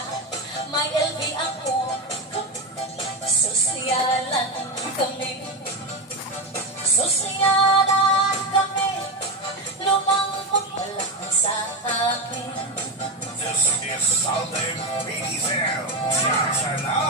siya, may LV ako. Sosyalan kami, sosyalan kami, lumang pagbalak sa akin. This is Sunday Ladies and Gentlemen.